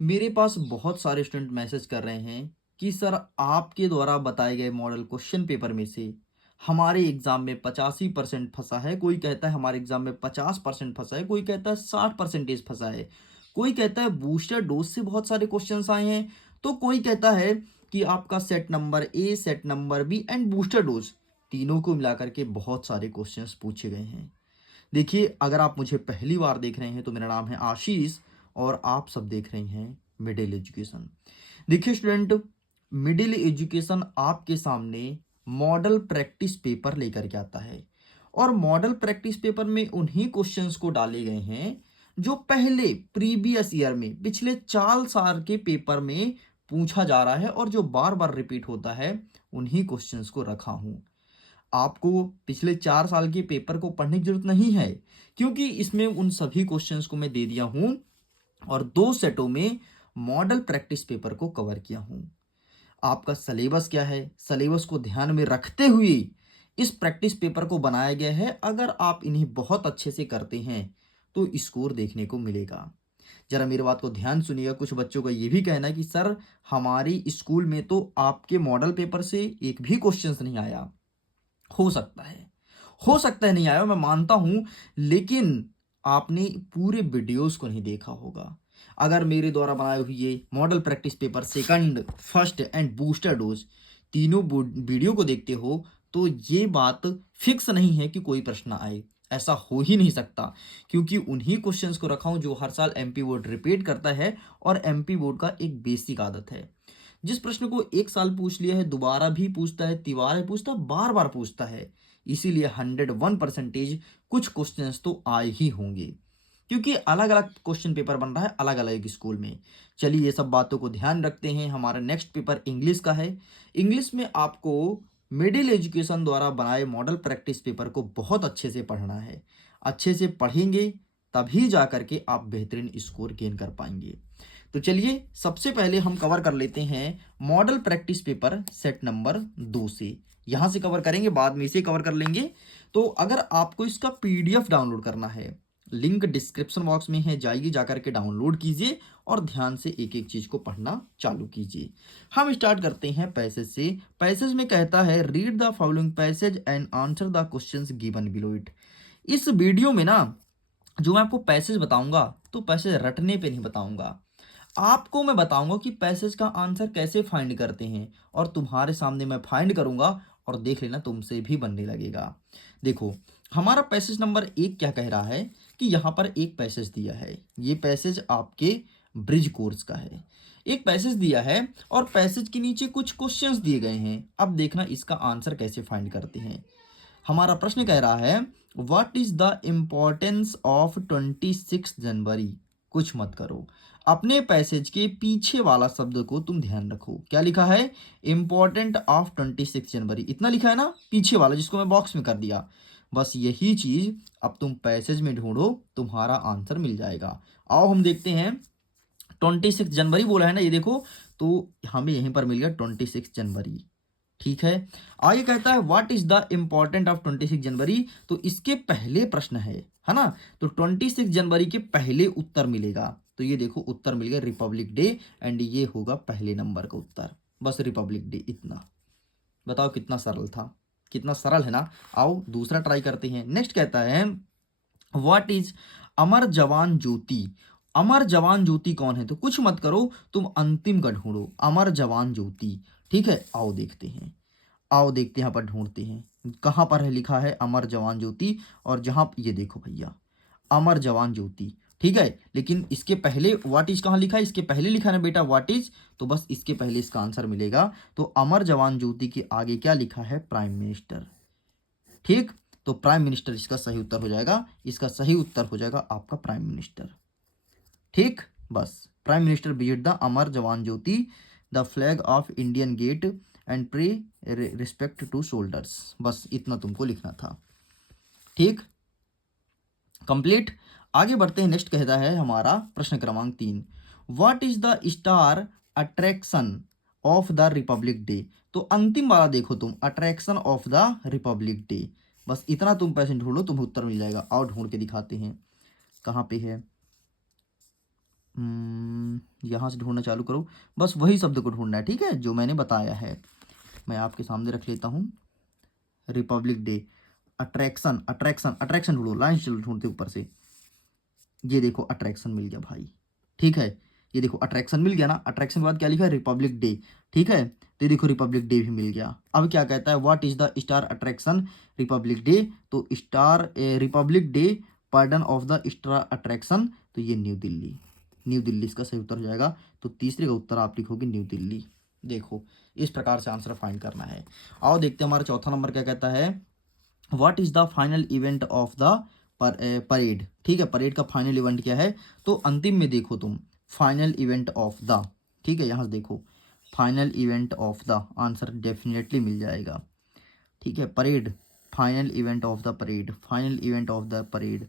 मेरे पास बहुत सारे स्टूडेंट मैसेज कर रहे हैं कि सर आपके द्वारा बताए गए मॉडल क्वेश्चन पेपर में से हमारे एग्ज़ाम में 85% फँसा है, कोई कहता है हमारे एग्ज़ाम में 50% फँसा है, कोई कहता है 60% फँसा है, कोई कहता है बूस्टर डोज से बहुत सारे क्वेश्चंस आए हैं, तो कोई कहता है कि आपका set number A, set number B and booster dose तीनों को मिलाकर के बहुत सारे क्वेश्चंस पूछे गए हैं। देखिए, अगर आप मुझे पहली बार देख रहे हैं तो मेरा नाम है आशीष और आप सब देख रहे हैं मिडिल एजुकेशन। देखिए स्टूडेंट, मिडिल एजुकेशन आपके सामने मॉडल प्रैक्टिस पेपर लेकर के आता है और मॉडल प्रैक्टिस पेपर में उन्हीं क्वेश्चंस को डाले गए हैं जो पहले प्रीवियस ईयर में पिछले 4 साल के पेपर में पूछा जा रहा है और जो बार बार रिपीट होता है, उन्हीं क्वेश्चंस को रखा हूं। आपको पिछले 4 साल के पेपर को पढ़ने की जरूरत नहीं है, क्योंकि इसमें उन सभी क्वेश्चंस को मैं दे दिया हूं और 2 सेटों में मॉडल प्रैक्टिस पेपर को कवर किया हूं। आपका सिलेबस क्या है, सिलेबस को ध्यान में रखते हुए इस प्रैक्टिस पेपर को बनाया गया है। अगर आप इन्हें बहुत अच्छे से करते हैं तो स्कोर देखने को मिलेगा। जरा मेरी बात को ध्यान सुनिएगा। कुछ बच्चों का ये भी कहना है कि सर हमारी स्कूल में तो आपके मॉडल पेपर से एक भी क्वेश्चंस नहीं आया। हो सकता है, हो सकता है नहीं आया, मैं मानता हूं, लेकिन आपने पूरे वीडियोस को नहीं देखा होगा। अगर मेरे द्वारा बनाए हुए ये model practice paper second, first and booster dose तीनों वीडियो को देखते हो तो ये बात फिक्स नहीं है कि कोई प्रश्न आए। ऐसा हो ही नहीं सकता, क्योंकि उन्हीं क्वेश्चंस को रखा हूं जो हर साल एमपी बोर्ड रिपीट करता है और एमपी बोर्ड का एक बेसिक आदत है, जिस प्रश्न को एक साल पूछ लिया है दोबारा भी पूछता है, तिबारा भी पूछता है, बार बार पूछता है। इसीलिए 101% कुछ क्वेश्चंस तो आए ही होंगे, क्योंकि अलग अलग क्वेश्चन पेपर बन रहा है अलग अलग स्कूल में। चलिए ये सब बातों को ध्यान रखते हैं। हमारा नेक्स्ट पेपर इंग्लिश का है। इंग्लिश में आपको मिडिल एजुकेशन द्वारा बनाए मॉडल प्रैक्टिस पेपर को बहुत अच्छे से पढ़ना है। अच्छे से पढ़ेंगे तभी जा करके आप बेहतरीन स्कोर गेन कर पाएंगे। तो चलिए सबसे पहले हम कवर कर लेते हैं model practice paper set number 2 से। यहां से कवर करेंगे, बाद में इसे कवर कर लेंगे। तो अगर आपको इसका पीडीएफ डाउनलोड करना है, लिंक डिस्क्रिप्शन बॉक्स में है, जाइए जाकर के डाउनलोड कीजिए और ध्यान से एक एक चीज को पढ़ना चालू कीजिए। हम स्टार्ट करते हैं पैसेज से। पैसेज में कहता है read the following passage and answer the questions given below it. इस वीडियो में ना जो मैं आपको पैसेज बताऊंगा तो पैसेज रटने पे नहीं बताऊंगा, आपको मैं बताऊंगा कि पैसेज का आंसर कैसे फाइंड करते हैं और तुम्हारे सामने मैं फाइंड करूंगा और देख लेना तुमसे भी बनने लगेगा। देखो, हमारा पैसेज नंबर 1 क्या कह रहा है कि यहाँ पर एक पैसेज दिया है। ये पैसेज आपके ब्रिज कोर्स का है। एक पैसेज दिया है और पैसेज के नीचे कुछ क्वेश्चंस दिए गए हैं। अब देखना इसका आंसर कैसे फाइंड करते हैं। हमारा प्रश्न कह रहा है what is the importance of 26 जनवरी। कुछ मत करो, अपने पैसेज के पीछे वाला शब्द को तुम ध्यान रखो। क्या लिखा है? इंपॉर्टेंट ऑफ 26 जनवरी, इतना लिखा है ना पीछे वाला, जिसको मैं बॉक्स में कर दिया। बस यही चीज अब तुम पैसेज में ढूंढो, तुम्हारा आंसर मिल जाएगा। आओ हम देखते हैं। 26 जनवरी बोला है ना, ये देखो, तो हमें यहीं पर मिल गया 26 जनवरी। ठीक है। आगे कहता है what is the important of 26 जनवरी। तो इसके पहले प्रश्न है ना, तो 26 जनवरी के पहले उत्तर मिलेगा। तो ये देखो उत्तर मिल गया रिपब्लिक डे एंड ये होगा पहले नंबर का उत्तर। बस रिपब्लिक डे, इतना। बताओ कितना सरल था, कितना सरल है ना। आओ दूसरा ट्राई करते हैं। नेक्स्ट कहता है व्हाट इज अमर जवान ज्योति। अमर जवान ज्योति कौन है? तो कुछ मत करो, तुम अंतिम का ढूंढो, अमर जवान ज्योति। ठीक है, आओ देखते हैं। आओ देखते हैं, यहाँ पर ढूंढते हैं कहाँ पर है लिखा है अमर जवान ज्योति। और जहां ये देखो भैया, अमर जवान ज्योति। ठीक है, लेकिन इसके पहले व्हाट इज कहाँ लिखा है? इसके पहले लिखा है ना बेटा व्हाट इज, तो बस इसके पहले इसका आंसर मिलेगा। तो अमर जवान ज्योति के आगे क्या लिखा है? Prime minister. ठीक, तो प्राइम मिनिस्टर इसका सही उत्तर हो जाएगा। इसका सही उत्तर हो जाएगा आपका प्राइम मिनिस्टर। ठीक, बस prime minister visit the Amar Jawan Jyoti, the flag of Indian gate and pray respect to soldiers. बस इतना तुमको लिखना था। ठीक, कंप्लीट। आगे बढ़ते हैं। नेक्स्ट कहता है हमारा प्रश्न क्रमांक 3, what is the star attraction of the Republic day. तो अंतिम वाला देखो तुम, attraction of the Republic day. बस इतना तुम पैसे ढूंढो, तुम्हें उत्तर मिल जाएगा। और ढूंढ के दिखाते हैं कहाँ पे है। यहाँ से ढूंढना चालू करो, बस वही शब्द को ढूंढना है, ठीक है, जो मैंने बताया है। मैं आपके सामने रख लेता हूँ, Republic day, attraction, attraction, attraction ढूंढो, लाइन चलो ढूंढते ऊपर से। ये देखो अट्रैक्शन मिल गया भाई, ठीक है, ये देखो अट्रैक्शन मिल गया ना। अट्रैक्शन के बाद क्या लिखा है, रिपब्लिक डे, ठीक है, तो ये देखो रिपब्लिक डे भी मिल गया। अब क्या कहता है, what is the star attraction republic day, तो star republic day pardon of the star attraction, तो ये न्यू दिल्ली, न्यू दिल्ली इसका सही उत्तर हो जाएगा। तो तीसरे का उत्तर आप लिखोगे न्यू दिल्ली। देखो इस प्रकार से आंसर फाइंड करना है। आओ देखते हैं हमारा चौथा नंबर क्या कहता है, what is the final event of the parade, ठीक है, परेड का फाइनल इवेंट क्या है, तो अंतिम में देखो तुम, फाइनल इवेंट ऑफ द, ठीक है, यहाँ से देखो final event of the, answer definitely मिल जाएगा, ठीक है, parade, final event of the parade, final event of the parade,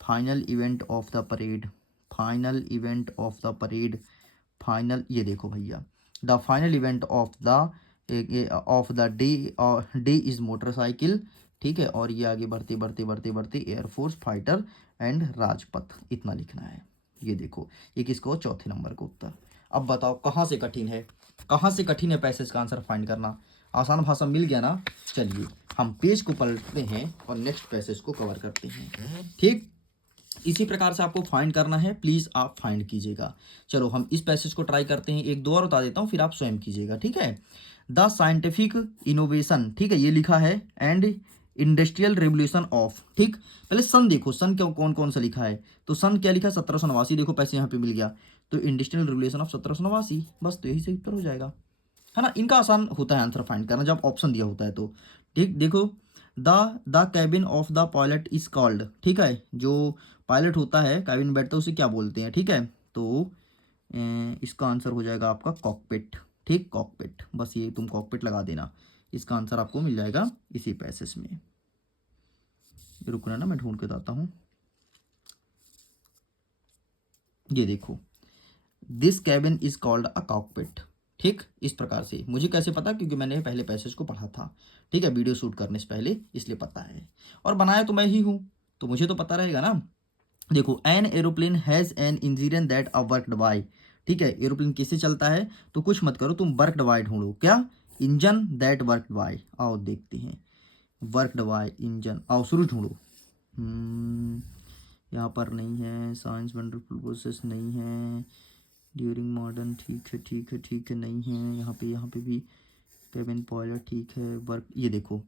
final event of the parade, final event of the parade, final, ये देखो भैया, the final event of the day, day is motorcycle, ठीक है, और ये आगे बढ़ते बढ़ते बढ़ते बढ़ते एयरफोर्स फाइटर एंड राजपथ, इतना लिखना है। ये देखो ये किसको, चौथे नंबर का उत्तर। अब बताओ कहाँ से कठिन है, कहाँ से कठिन है पैसेज का आंसर फाइंड करना, आसान भाषा मिल गया ना। चलिए हम पेज को पलटते हैं और नेक्स्ट पैसेज को कवर करते हैं, ठीक, इसी प्रकार से आपको फाइंड करना है, प्लीज़ आप फाइंड कीजिएगा। चलो हम इस पैसेज को ट्राई करते हैं, एक दो और बता देता हूँ, फिर आप स्वयं कीजिएगा, ठीक है। द साइंटिफिक इनोवेशन, ठीक है, ये लिखा है, एंड इंडस्ट्रियल रेवोल्यूशन ऑफ, ठीक, पहले सन देखो, सन क्या कौन कौन सा लिखा है, तो सन क्या लिखा है, 1789, देखो पैसे यहाँ पे मिल गया, तो इंडस्ट्रियल रेवोल्यूशन ऑफ 1789, बस तो यही सही उत्तर हो जाएगा, है ना। इनका आसान होता है आंसर फाइंड करना जब ऑप्शन दिया होता है तो, ठीक, देखो the the cabin of the pilot is called, ठीक है, जो पायलट होता है कैबिन में बैठता है उसे क्या बोलते हैं, ठीक है, तो इसका आंसर हो जाएगा आपका कॉकपिट, ठीक, कॉकपिट, बस ये तुम कॉकपिट लगा देना, इसका आंसर आपको मिल जाएगा इसी पैसेज में। रुकना ना, मैं ढूंढ के बताता हूँ, ये देखो, this cabin is called a cockpit, ठीक, इस प्रकार से। मुझे कैसे पता, क्योंकि मैंने पहले पैसेज को पढ़ा था, ठीक है, वीडियो शूट करने से पहले, इसलिए पता है, और बनाया तो मैं ही हूँ, तो मुझे तो पता रहेगा ना। देखो an aeroplane has an engineer that a worked by, ठीक है, एरोप्लेन कैसे चलता है, तो कुछ मत करो तुम, वर्कड बाय ढूंढो, क्या, इंजन दैट वर्कड बाय, आओ देखते हैं, वर्कड बाय इंजन, आओ शुरू ढूंढो। यहाँ पर नहीं है, साइंस वंडरफुल प्रोसेस नहीं है, ड्यूरिंग मॉडर्न, ठीक है ठीक है ठीक है, नहीं है, यहाँ पे भी केबिन पायलट, ठीक है, वर्क, ये देखो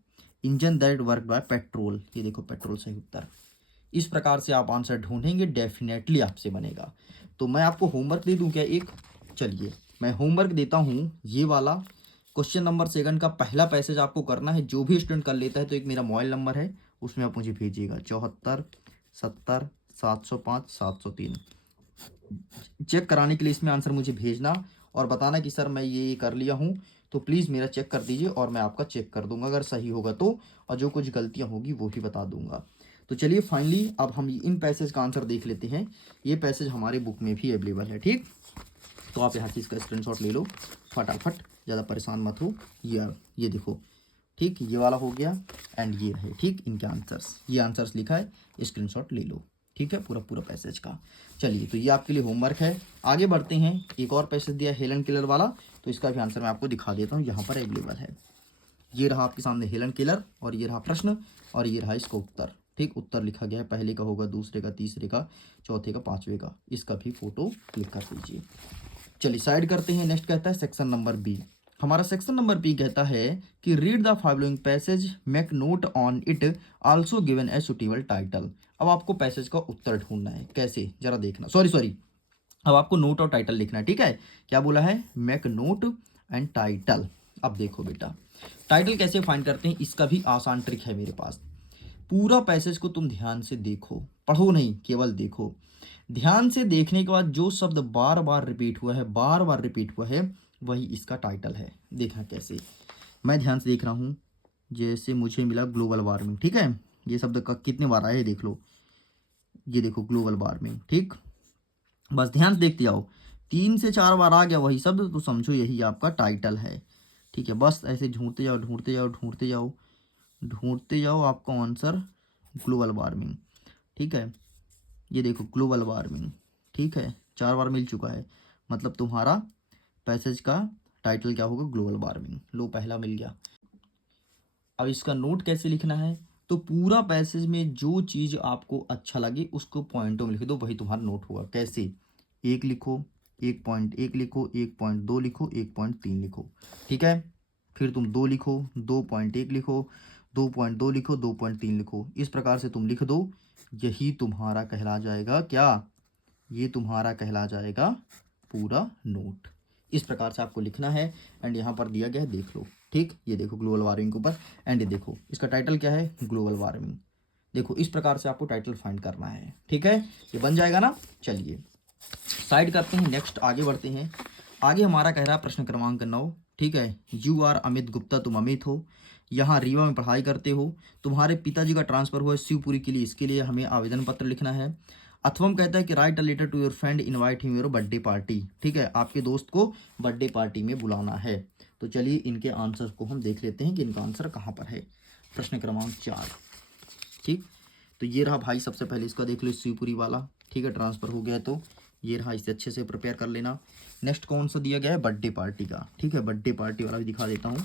engine that work by petrol, ये देखो पेट्रोल सही उत्तर। इस प्रकार से आप आंसर ढूंढेंगे, डेफिनेटली आपसे बनेगा। तो मैं आपको होमवर्क दे दूं क्या एक, चलिए मैं होमवर्क देता हूं, ये वाला क्वेश्चन नंबर 2 का पहला पैसेज आपको करना है, जो भी स्टूडेंट कर लेता है तो एक मेरा मोबाइल नंबर है, उसमें आप मुझे भेजिएगा, 74 70 705 703, चेक कराने के लिए इसमें आंसर मुझे भेजना और बताना कि सर मैं ये कर लिया हूँ, तो प्लीज़ मेरा चेक कर दीजिए और मैं आपका चेक कर दूंगा अगर सही होगा तो, और जो कुछ गलतियाँ होगी वो भी बता दूंगा। तो चलिए फाइनली अब हम इन पैसेज का आंसर देख लेते हैं, ये पैसेज हमारे बुक में भी अवेलेबल है, ठीक, तो आप यहाँ से इसका स्क्रीनशॉट ले लो फटाफट, ज़्यादा परेशान मत हो। ये देखो, ठीक, ये वाला हो गया, एंड ये है, ठीक, इनके आंसर्स, ये आंसर्स लिखा है, स्क्रीनशॉट ले लो, ठीक है, पूरा पूरा पैसेज का। चलिए तो ये आपके लिए होमवर्क है, आगे बढ़ते हैं। एक और पैसेज दिया है हेलन केलर वाला, तो इसका भी आंसर मैं आपको दिखा देता हूँ, यहाँ पर अवेलेबल है, ये रहा आपके सामने हेलन केलर, और ये रहा प्रश्न, और ये रहा इसका उत्तर, ठीक, उत्तर लिखा गया है, पहले का होगा, दूसरे का, तीसरे का, चौथे का, पाँचवें का, इसका भी फोटो क्लिक कर दीजिए। चलिए साइड करते हैं, नेक्स्ट कहता है सेक्शन नंबर बी। हमारा सेक्शन नंबर बी कहता है कि read the following passage, make note on it, also given a suitable title. अब आपको पैसेज का उत्तर ढूंढना है, कैसे, जरा देखना, सॉरी, अब आपको नोट और टाइटल लिखना है, ठीक है, क्या बोला है, मेक नोट एंड टाइटल। अब देखो बेटा, टाइटल कैसे फाइंड करते हैं, इसका भी आसान ट्रिक है मेरे पास। पूरा पैसेज को तुम ध्यान से देखो, पढ़ो नहीं, केवल देखो, ध्यान से देखने के बाद जो शब्द बार बार रिपीट हुआ है, बार बार रिपीट हुआ है, वही इसका टाइटल है। देखना कैसे, मैं ध्यान से देख रहा हूँ, जैसे मुझे मिला ग्लोबल वार्मिंग, ठीक है, ये शब्द का कितने बार आया है देख लो, ये देखो ग्लोबल वार्मिंग, ठीक, बस ध्यान से देखते जाओ, 3 से 4 बार आ गया वही शब्द, तो समझो यही आपका टाइटल है, ठीक है, बस ऐसे ढूंढते जाओ ढूंढते जाओ ढूंढते जाओ ढूंढते जाओ, आपका आंसर ग्लोबल वार्मिंग, ठीक है, ये देखो ग्लोबल वार्मिंग, ठीक है, 4 बार मिल चुका है, मतलब तुम्हारा पैसेज का टाइटल क्या होगा, ग्लोबल वार्मिंग। लो पहला मिल गया। अब इसका नोट कैसे लिखना है, तो पूरा पैसेज में जो चीज़ आपको अच्छा लगे उसको पॉइंटों में लिख दो, वही तुम्हारा नोट होगा। कैसे, एक लिखो, 1.1 लिखो, 1.2 लिखो, 1.3 लिखो, ठीक है। फिर तुम 2 लिखो, 2.1 लिखो, 2.2 लिखो, 2.3 लिखो। इस प्रकार से तुम लिख दो, यही तुम्हारा कहला जाएगा क्या, ये तुम्हारा कहला जाएगा पूरा नोट। इस प्रकार से आपको लिखना है। एंड यहाँ पर दिया गया है, देख लो, ठीक, ये देखो ग्लोबल वार्मिंग के ऊपर। एंड ये देखो इसका टाइटल क्या है, ग्लोबल वार्मिंग। देखो इस प्रकार से आपको टाइटल फाइंड करना है, ठीक है। ये बन जाएगा ना। चलिए साइड करते हैं, नेक्स्ट आगे बढ़ते हैं। आगे हमारा कह रहा है प्रश्न क्रमांक 9, ठीक है। यू आर अमित गुप्ता, तुम अमित हो, यहाँ रीवा में पढ़ाई करते हो, तुम्हारे पिताजी का ट्रांसफर हुआ है शिवपुरी के लिए, इसके लिए हमें आवेदन पत्र लिखना है। अथवम कहता है कि write a letter to your friend, invite him your birthday party, ठीक है, आपके दोस्त को बर्थडे पार्टी में बुलाना है। तो चलिए इनके आंसर को हम देख लेते हैं कि इनका आंसर कहाँ पर है। प्रश्न क्रमांक 4, ठीक। तो ये रहा भाई, सबसे पहले इसका देख लो, शिवपुरी वाला, ठीक है, ट्रांसफ़र हो गया है, तो ये रहा, इसे अच्छे से प्रिपेयर कर लेना। नेक्स्ट कौन सा दिया गया है, बर्थडे पार्टी का, ठीक है, बर्थडे पार्टी वाला भी दिखा देता हूँ।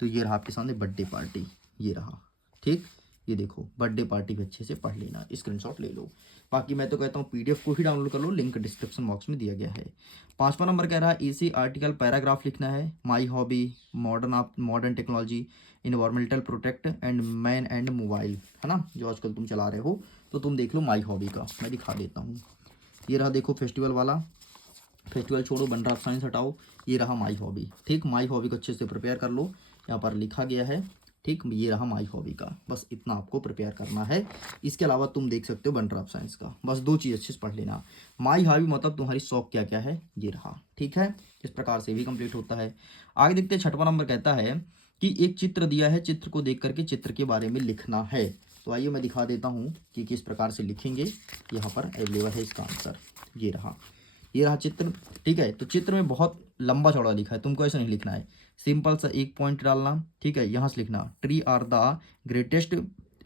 तो ये रहा आपके सामने बर्थडे पार्टी, ये रहा, ठीक। ये देखो बर्थडे पार्टी भी अच्छे से पढ़ लेना, स्क्रीनशॉट ले लो। बाकी मैं तो कहता हूँ पीडीएफ को ही डाउनलोड कर लो, लिंक डिस्क्रिप्शन बॉक्स में दिया गया है। 5वां नंबर कह रहा है इसी आर्टिकल पैराग्राफ लिखना है। My hobby, modern technology, environmental protect and man and mobile, है ना, जो आजकल तुम चला रहे हो। तो तुम देख लो माई हॉबी का, मैं दिखा देता हूँ। ये रहा देखो फेस्टिवल वाला, फेस्टिवल छोड़ो, बन रहा साइंस हटाओ, ये रहा माई हॉबी, ठीक। माई हॉबी को अच्छे से प्रिपेयर कर लो, यहाँ पर लिखा गया है, ठीक। ये रहा माई हॉबी का, बस इतना आपको प्रिपेयर करना है। इसके अलावा तुम देख सकते हो बन रहा साइंस का, बस 2 चीज़ अच्छे से पढ़ लेना। माई हॉबी मतलब तुम्हारी शौक क्या क्या है, ये रहा, ठीक है। इस प्रकार से भी कंप्लीट होता है। आगे देखते हैं, 6वां नंबर कहता है कि एक चित्र दिया है, चित्र को देख करके चित्र के बारे में लिखना है। तो आइए मैं दिखा देता हूँ कि किस प्रकार से लिखेंगे। यहाँ पर अवेलेबल है इसका आंसर, ये रहा, ये रहा चित्र, ठीक है। तो चित्र में बहुत लंबा चौड़ा लिखा है, तुमको ऐसा नहीं लिखना है, सिंपल सा एक पॉइंट डालना, ठीक है। यहाँ से लिखना tree are the greatest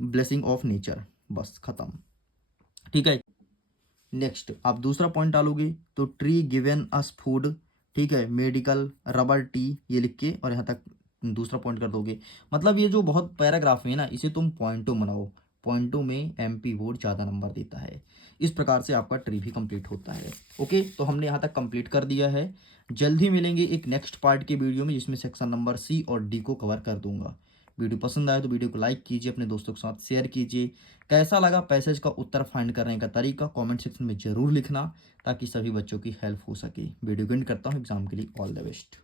blessing of nature, बस खत्म, ठीक है। नेक्स्ट आप दूसरा पॉइंट डालोगे तो ट्री गिवन अस फूड, ठीक है, मेडिकल, रबर, टी, ये लिख के और यहाँ तक दूसरा पॉइंट कर दोगे। मतलब ये जो बहुत पैराग्राफ है ना, इसे तुम पॉइंटों बनाओ, पॉइंटों में एमपी बोर्ड ज़्यादा नंबर देता है। इस प्रकार से आपका ट्री भी कंप्लीट होता है। ओके, तो हमने यहाँ तक कंप्लीट कर दिया है। जल्द ही मिलेंगे एक नेक्स्ट पार्ट के वीडियो में, जिसमें सेक्शन नंबर सी और डी को कवर कर दूंगा। वीडियो पसंद आए तो वीडियो को लाइक कीजिए, अपने दोस्तों के साथ शेयर कीजिए। कैसा लगा पैसेज का उत्तर फाइंड करने का तरीका कमेंट सेक्शन में ज़रूर लिखना, ताकि सभी बच्चों की हेल्प हो सके। वीडियो को एंड करता हूँ, एग्जाम के लिए ऑल द बेस्ट।